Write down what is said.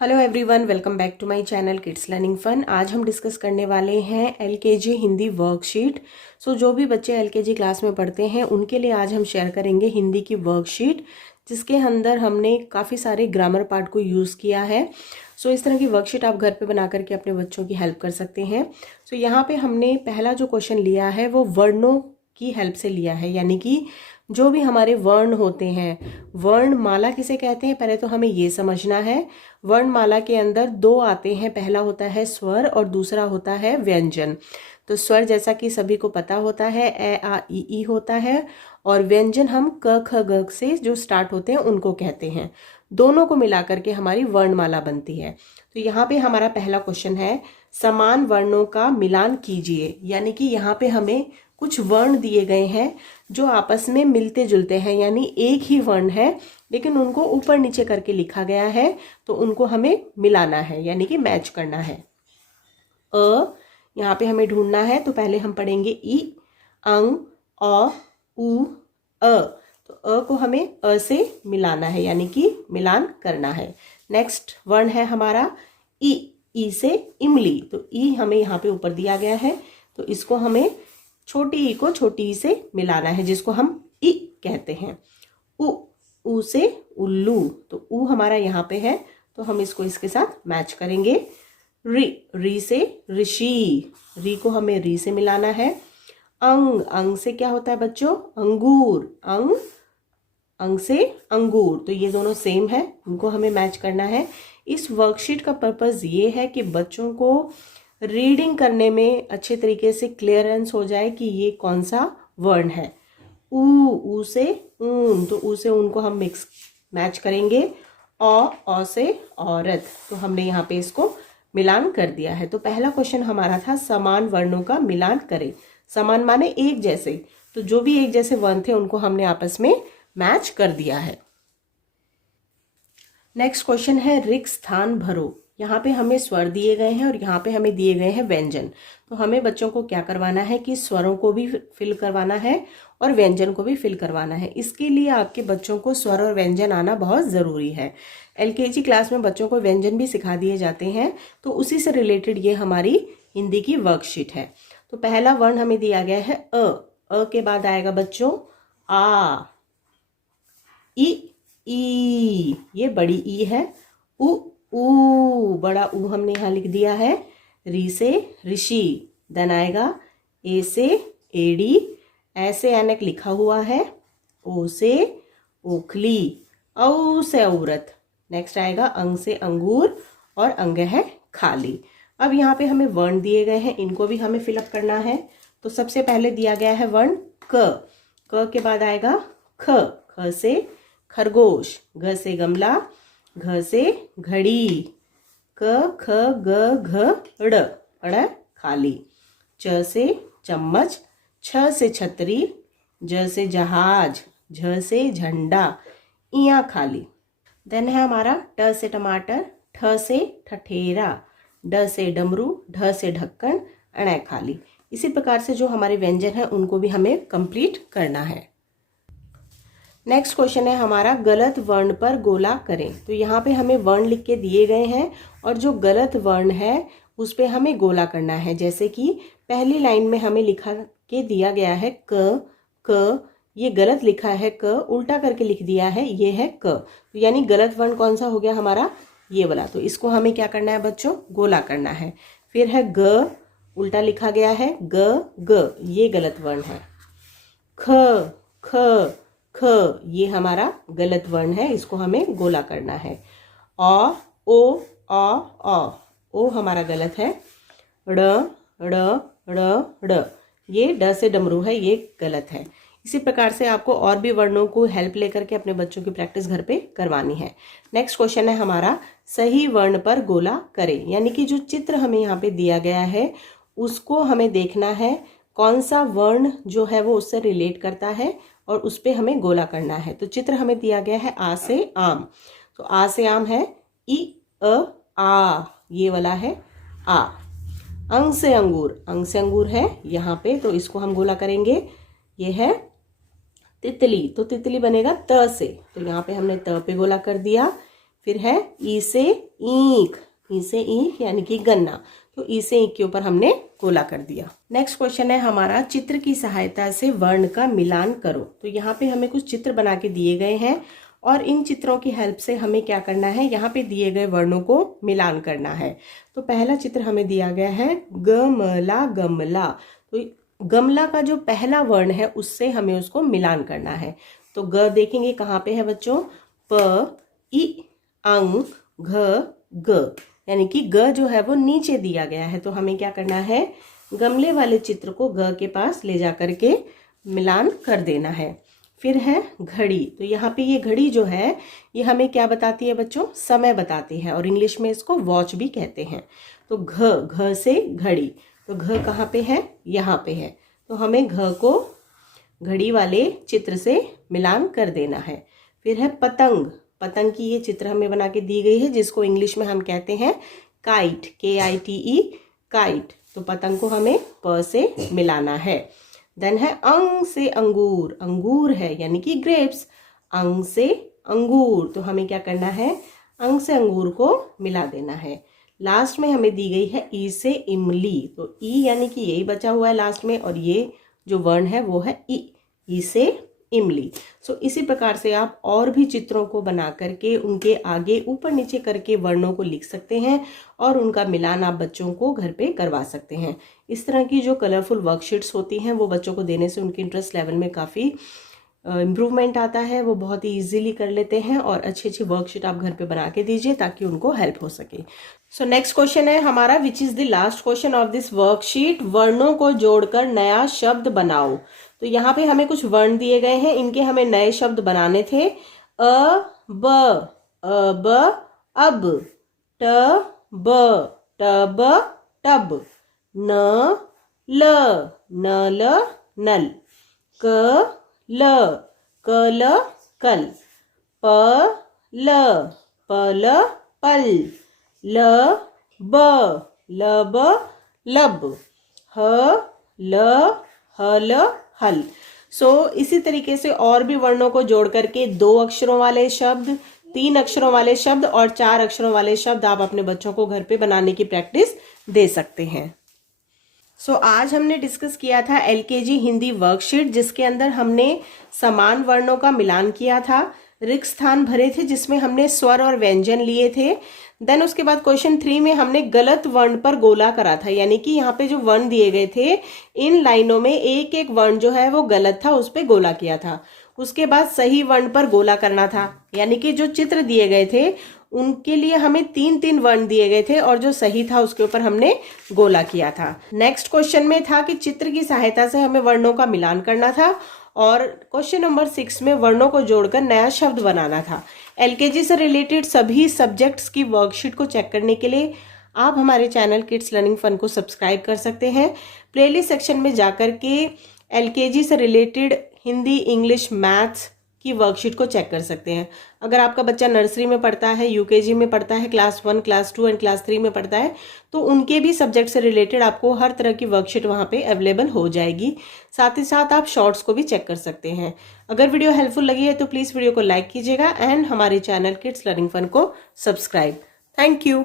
Hello everyone, welcome back to my channel kids learning fun. आज हम discuss करने वाले हैं एलकेजी हिंदी वर्कशीट। जो भी बच्चे एलकेजी क्लास में पढ़ते हैं उनके लिए आज हम शेयर करेंगे हिंदी की वर्कशीट, जिसके अंदर हमने काफ़ी सारे ग्रामर पार्ट को यूज़ किया है। इस तरह की वर्कशीट आप घर पे बना करके अपने बच्चों की हेल्प कर सकते हैं। यहाँ पे हमने पहला जो क्वेश्चन लिया है वो वर्णों की हेल्प से लिया है, यानी कि जो भी हमारे वर्ण होते हैं, वर्णमाला किसे कहते हैं पहले तो हमें ये समझना है। वर्णमाला के अंदर दो आते हैं, पहला होता है स्वर और दूसरा होता है व्यंजन। तो स्वर जैसा कि सभी को पता होता है ए आ ई होता है, और व्यंजन हम क ख ग से जो स्टार्ट होते हैं उनको कहते हैं। दोनों को मिलाकर के हमारी वर्णमाला बनती है। तो यहाँ पे हमारा पहला क्वेश्चन है, समान वर्णों का मिलान कीजिए। यानी कि यहाँ पे हमें कुछ वर्ण दिए गए हैं जो आपस में मिलते जुलते हैं, यानी एक ही वर्ण है लेकिन उनको ऊपर नीचे करके लिखा गया है, तो उनको हमें मिलाना है यानी कि मैच करना है। अ यहाँ पे हमें ढूंढना है, तो पहले हम पढ़ेंगे ई, अंग, अ, उ, अ। तो अ को हमें अ से मिलाना है यानी कि मिलान करना है। नेक्स्ट वर्ण है हमारा ई से इमली। तो ई हमें यहाँ पे ऊपर दिया गया है, तो इसको हमें छोटी ई को छोटी ई से मिलाना है, जिसको हम ई कहते हैं। उ से उल्लू। तो उ हमारा यहाँ पे है, तो हम इसको इसके साथ मैच करेंगे। री से ऋषि। री को हमें री से मिलाना है। अंग से क्या होता है बच्चों? अंगूर। अंग से अंगूर। तो ये दोनों सेम है, उनको हमें मैच करना है। इस वर्कशीट का पर्पस ये है कि बच्चों को रीडिंग करने में अच्छे तरीके से क्लियरेंस हो जाए कि ये कौन सा वर्ण है। ऊ से ऊन। तो ऊ से ऊन को हम मिक्स मैच करेंगे। औ से औरत। तो हमने यहाँ पे इसको मिलान कर दिया है। तो पहला क्वेश्चन हमारा था समान वर्णों का मिलान करें। समान माने एक जैसे, तो जो भी एक जैसे वर्ण थे उनको हमने आपस में मैच कर दिया है। नेक्स्ट क्वेश्चन है रिक्त स्थान भरो। यहाँ पे हमें स्वर दिए गए हैं और यहाँ पे हमें दिए गए हैं व्यंजन। तो हमें बच्चों को क्या करवाना है कि स्वरों को भी फिल करवाना है और व्यंजन को भी फिल करवाना है। इसके लिए आपके बच्चों को स्वर और व्यंजन आना बहुत ज़रूरी है। एलकेजी क्लास में बच्चों को व्यंजन भी सिखा दिए जाते हैं, तो उसी से रिलेटेड ये हमारी हिंदी की वर्कशीट है। तो पहला वर्ण हमें दिया गया है अ के बाद आएगा बच्चों आ, ई, ये बड़ी ई है। ऊ, बड़ा ऊ हमने यहाँ लिख दिया है। री से ऋषि। देन आएगा ए से एड़ी, ऐसे ऐनक लिखा हुआ है। ओ से ओखली, औ से औरत। नेक्स्ट आएगा अंग से अंगूर, और अंग है खाली। अब यहाँ पे हमें वर्ण दिए गए हैं, इनको भी हमें फिलअप करना है। तो सबसे पहले दिया गया है वर्ण क के बाद आएगा ख से खरगोश, घ से गमला, घ से घड़ी, क ख ग घ ड़ खाली, च से चम्मच, छ से छतरी, ज से जहाज, झ से झंडा, इया खाली। देन है हमारा ट से टमाटर, ठ से ठठेरा, ड से डमरू, ढ से ढक्कन, अण खाली। इसी प्रकार से जो हमारे व्यंजन है उनको भी हमें कंप्लीट करना है। नेक्स्ट क्वेश्चन है हमारा गलत वर्ण पर गोला करें। तो यहाँ पे हमें वर्ण लिख के दिए गए हैं और जो गलत वर्ण है उस पे हमें गोला करना है। जैसे कि पहली लाइन में हमें लिखा के दिया गया है क, ये गलत लिखा है क, उल्टा करके लिख दिया है ये है क। तो यानी गलत वर्ण कौन सा हो गया हमारा? ये वाला। तो इसको हमें क्या करना है बच्चों? गोला करना है। फिर है ग, उल्टा लिखा गया है ग, ये गलत वर्ण है। ख, ये हमारा गलत वर्ण है, इसको हमें गोला करना है। ओ हमारा गलत है। ड़, ये ड से डमरू है, ये गलत है। इसी प्रकार से आपको और भी वर्णों को हेल्प लेकर के अपने बच्चों की प्रैक्टिस घर पे करवानी है। नेक्स्ट क्वेश्चन है हमारा सही वर्ण पर गोला करें। यानी कि जो चित्र हमें यहाँ पे दिया गया है उसको हमें देखना है कौन सा वर्ण जो है वो उससे रिलेट करता है और उस पे हमें गोला करना है। तो चित्र हमें दिया गया है आ से आम। तो आ से आम है ई आ, ये वाला है आ। अंग से अंगूर है यहाँ पे, तो इसको हम गोला करेंगे। ये है तितली, तो तितली बनेगा त से, तो यहाँ पे हमने त पे गोला कर दिया। फिर है ई से ईंख, ई से ईंख यानी कि गन्ना, तो ई से ईंख के ऊपर हमने गोला कर दिया। नेक्स्ट क्वेश्चन है हमारा, चित्र की सहायता से वर्ण का मिलान करो। तो यहाँ पे हमें कुछ चित्र बना के दिए गए हैं और इन चित्रों की हेल्प से हमें क्या करना है, यहाँ पे दिए गए वर्णों को मिलान करना है। तो पहला चित्र हमें दिया गया है गमला, गमला। तो गमला का जो पहला वर्ण है उससे हमें उसको मिलान करना है। तो ग देखेंगे कहाँ पे है बच्चों, प, इ, अंग, घ, ग, यानी कि ग जो है वो नीचे दिया गया है। तो हमें क्या करना है, गमले वाले चित्र को ग के पास ले जा करके मिलान कर देना है। फिर है घड़ी। तो यहाँ पे ये घड़ी जो है ये हमें क्या बताती है बच्चों, समय बताती है और इंग्लिश में इसको वॉच भी कहते हैं। तो घ से घड़ी, तो घ कहाँ पे है, यहाँ पे है। तो हमें घ को घड़ी वाले चित्र से मिलान कर देना है। फिर है पतंग। पतंग की ये चित्र हमें बना के दी गई है जिसको इंग्लिश में हम कहते हैं काइट, KITE, काइट। तो पतंग को हमें प से मिलाना है। देन है अंग से अंगूर, अंगूर है यानी कि ग्रेप्स, अंग से अंगूर। तो हमें क्या करना है, अंग से अंगूर को मिला देना है। लास्ट में हमें दी गई है ई से इमली। तो ई यानी कि यही बचा हुआ है लास्ट में और ये जो वर्ण है वो है ई से इमली। सो इसी प्रकार से आप और भी चित्रों को बना करके उनके आगे ऊपर नीचे करके वर्णों को लिख सकते हैं और उनका मिलान आप बच्चों को घर पे करवा सकते हैं। इस तरह की जो कलरफुल वर्कशीट्स होती हैं वो बच्चों को देने से उनके इंटरेस्ट लेवल में काफ़ी इम्प्रूवमेंट आता है, वो बहुत ही ईजिली कर लेते हैं। और अच्छी अच्छी वर्कशीट आप घर पे बना के दीजिए ताकि उनको हेल्प हो सके। सो नेक्स्ट क्वेश्चन है हमारा, which is the last question of this worksheet, वर्णों को जोड़कर नया शब्द बनाओ। तो यहाँ पे हमें कुछ वर्ण दिए गए हैं, इनके हमें नए शब्द बनाने थे। अब, अब, अब, टब, टब, टब, न, ल, नल, कल, कल, पल, पल, लब, लब, हल, हल। सो इसी तरीके से और भी वर्णों को जोड़ करके 2 अक्षरों वाले शब्द, 3 अक्षरों वाले शब्द और 4 अक्षरों वाले शब्द आप अपने बच्चों को घर पे बनाने की प्रैक्टिस दे सकते हैं। सो आज हमने डिस्कस किया था LKG हिंदी वर्कशीट, जिसके अंदर हमने समान वर्णों का मिलान किया था, रिक्त स्थान भरे थे जिसमें हमने स्वर और व्यंजन लिए थे। देन उसके बाद क्वेश्चन 3 में हमने गलत वर्ण पर गोला करा था, यानी कि यहाँ पे जो वर्ण दिए गए थे इन लाइनों में एक एक वर्ण जो है वो गलत था, उस पर गोला किया था। उसके बाद सही वर्ण पर गोला करना था, यानी कि जो चित्र दिए गए थे उनके लिए हमें 3-3 वर्ण दिए गए थे और जो सही था उसके ऊपर हमने गोला किया था। नेक्स्ट क्वेश्चन में था कि चित्र की सहायता से हमें वर्णों का मिलान करना था और क्वेश्चन नंबर 6 में वर्णों को जोड़कर नया शब्द बनाना था। LKG से रिलेटेड सभी सब्जेक्ट्स की वर्कशीट को चेक करने के लिए आप हमारे चैनल किड्स लर्निंग फन को सब्सक्राइब कर सकते हैं। प्लेलिस्ट सेक्शन में जाकर के LKG से रिलेटेड हिंदी, इंग्लिश, मैथ्स की वर्कशीट को चेक कर सकते हैं। अगर आपका बच्चा नर्सरी में पढ़ता है, UKG में पढ़ता है, क्लास 1, क्लास 2 एंड क्लास 3 में पढ़ता है, तो उनके भी सब्जेक्ट से रिलेटेड आपको हर तरह की वर्कशीट वहाँ पे अवेलेबल हो जाएगी। साथ ही साथ आप शॉर्ट्स को भी चेक कर सकते हैं। अगर वीडियो हेल्पफुल लगी है तो प्लीज़ वीडियो को लाइक कीजिएगा एंड हमारे चैनल किड्स लर्निंग फन को सब्सक्राइब। Thank you.